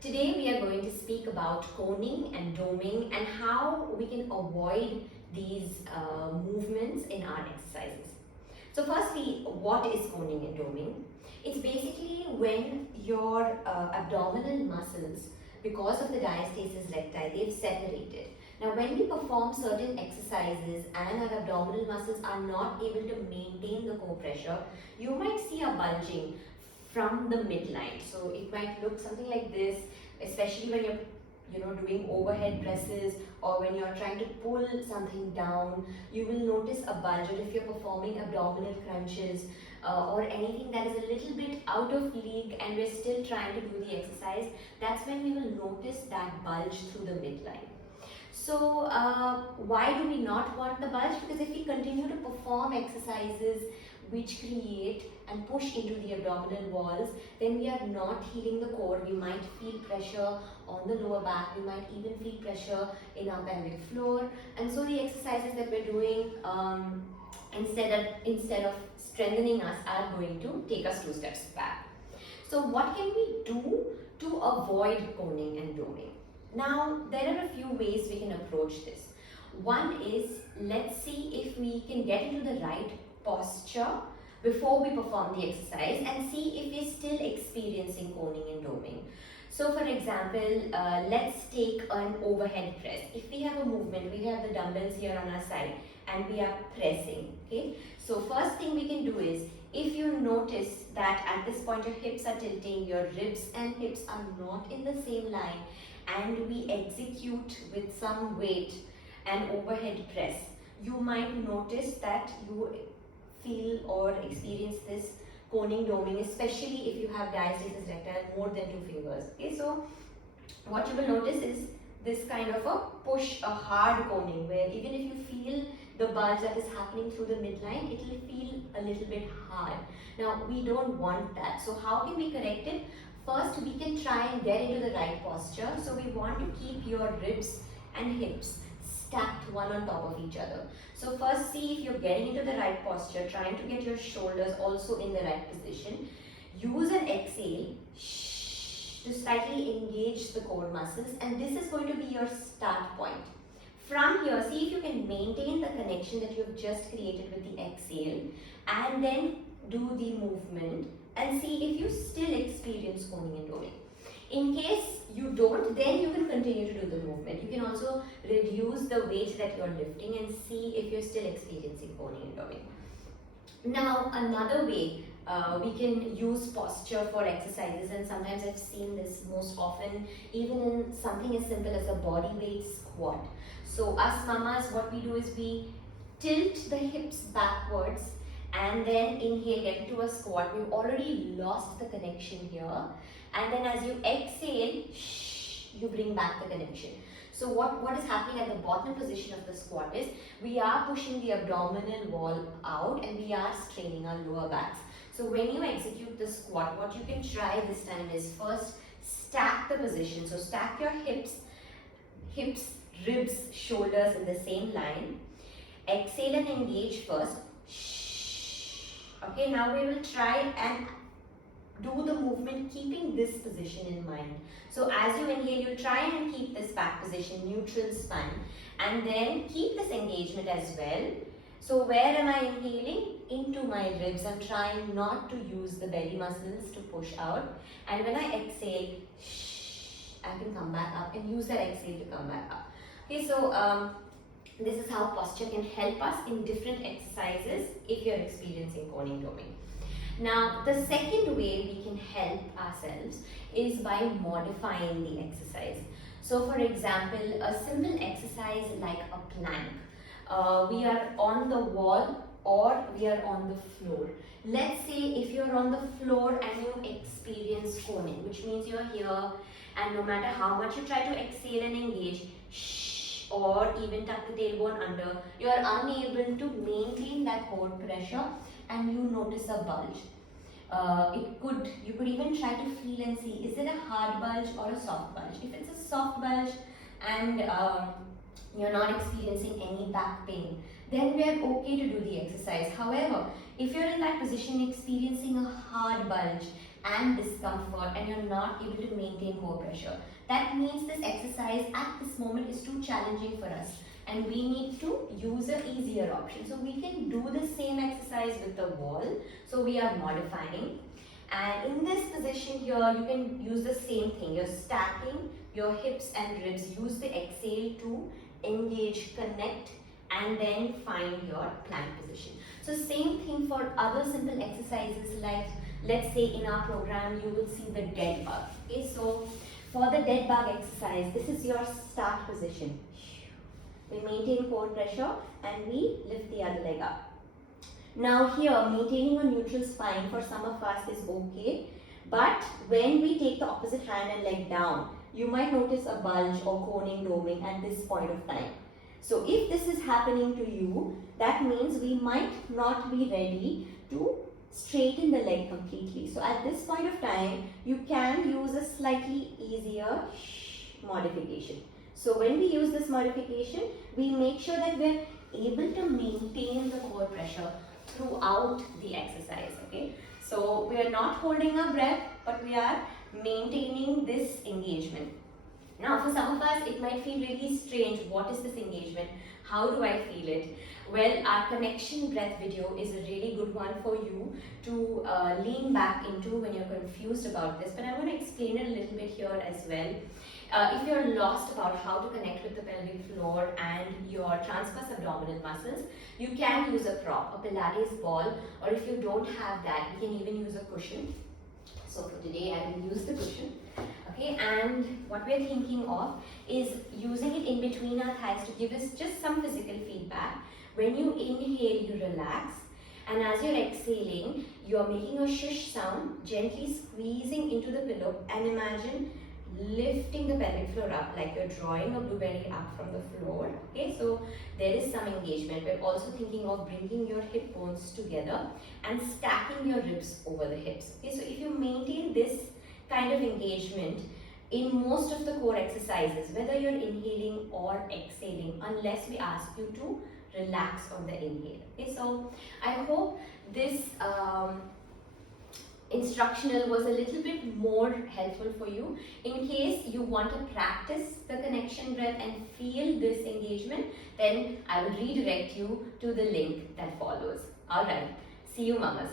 Today we are going to speak about coning and doming and how we can avoid these movements in our exercises. So firstly, what is coning and doming? It's basically when your abdominal muscles, because of the diastasis recti, they've separated. Now when we perform certain exercises and our abdominal muscles are not able to maintain the core pressure, you might see a bulging from the midline. So it might look something like this, especially when you're doing overhead presses or when you're trying to pull something down. You will notice a bulge, or if you're performing abdominal crunches or anything that is a little bit out of league and we're still trying to do the exercise, that's when we will notice that bulge through the midline. So why do we not want the bulge? Because if we continue to perform exercises which create and push into the abdominal walls, then we are not healing the core. We might feel pressure on the lower back, we might even feel pressure in our pelvic floor, and so the exercises that we're doing instead of strengthening us are going to take us 2 steps back. So what can we do to avoid coning and doming? Now, there are a few ways we can approach this. One is, let's see if we can get into the right posture before we perform the exercise and see if we're still experiencing coning and doming. So for example, let's take an overhead press. If we have a movement, we have the dumbbells here on our side and we are pressing, okay? So first thing we can do is, if you notice that at this point your hips are tilting, your ribs and hips are not in the same line, and we execute with some weight an overhead press, you might notice that you feel or experience this coning doming, especially if you have diastasis recti more than 2 fingers. Okay, so what you will notice is this kind of a push, a hard coning, where even if you feel the bulge that is happening through the midline, it will feel a little bit hard. Now we don't want that. So how can we correct it? First, we can try and get into the right posture. So we want to keep your ribs and hips stacked one on top of each other. So first, see if you're getting into the right posture, trying to get your shoulders also in the right position. Use an exhale to slightly engage the core muscles, and this is going to be your start point. From here, see if you can maintain the connection that you've just created with the exhale, and then do the movement and see if you still experience coning and doming. In case you don't, then you can continue to do the movement. You can also reduce the weight that you're lifting and see if you're still experiencing coning and doming. Now, another way we can use posture for exercises, and sometimes I've seen this most often even in something as simple as a body weight squat. So us mamas, what we do is we tilt the hips backwards and then inhale, get into a squat. We've already lost the connection here, and then as you exhale, you bring back the connection. So what is happening at the bottom position of the squat is we are pushing the abdominal wall out and we are straining our lower backs. So when you execute the squat, what you can try this time is first stack the position. So stack your hips, ribs, shoulders in the same line. Exhale and engage first. Okay, now we will try and do the movement keeping this position in mind. So as you inhale, you try and keep this back position, neutral spine, and then keep this engagement as well. So where am I inhaling? Into my ribs. I'm trying not to use the belly muscles to push out. And when I exhale, I can come back up and use that exhale to come back up. Okay, so this is how posture can help us in different exercises if you're experiencing coning doming. Now, the second way we can help ourselves is by modifying the exercise. So, for example, a simple exercise like a plank. We are on the wall or we are on the floor. Let's say if you're on the floor and you experience coning, which means you're here and no matter how much you try to exhale and engage, or even tuck the tailbone under, you are unable to maintain that core pressure and you notice a bulge. You could even try to feel and see, is it a hard bulge or a soft bulge? If it's a soft bulge and you're not experiencing any back pain, then we are okay to do the exercise. However, if you're in that position experiencing a hard bulge and discomfort and you're not able to maintain core pressure, that means this exercise at this moment is too challenging for us and we need to use an easier option. So we can do the same exercise with the wall. So we are modifying. And in this position here, you can use the same thing. You're stacking your hips and ribs. Use the exhale to engage, connect, and then find your plank position. So same thing for other simple exercises, like let's say in our program you will see the dead bug. Okay, so for the dead bug exercise, this is your start position. We maintain core pressure and we lift the other leg up. Now here, maintaining a neutral spine for some of us is okay, but when we take the opposite hand and leg down, you might notice a bulge or coning, doming at this point of time. So if this is happening to you, that means we might not be ready to straighten the leg completely. So at this point of time, you can use a slightly easier modification. So when we use this modification, we make sure that we're able to maintain the core pressure throughout the exercise, okay? So we are not holding our breath, but we are maintaining this engagement. Now for some of us, it might feel really strange. What is this engagement? How do I feel it? Well, our connection breath video is a really good one for you to lean back into when you're confused about this. But I'm going to explain it a little bit here as well. If you're lost about how to connect with the pelvic floor and your transverse abdominal muscles, you can use a prop, a Pilates ball, or if you don't have that, you can even use a cushion. So for today, I will use the cushion. Okay, and what we're thinking of is using it in between our thighs to give us just some physical feedback. When you inhale, you relax, and as you're exhaling, you're making a shush sound, gently squeezing into the pillow, and imagine lifting the pelvic floor up like you're drawing a blueberry up from the floor. Okay, so there is some engagement. We're also thinking of bringing your hip bones together and stacking your ribs over the hips. Okay, so if you maintain this kind of engagement in most of the core exercises, whether you're inhaling or exhaling, unless we ask you to relax on the inhale. Okay, so I hope this instructional was a little bit more helpful for you. In case you want to practice the connection breath and feel this engagement, then I will redirect you to the link that follows. Alright, see you mamas.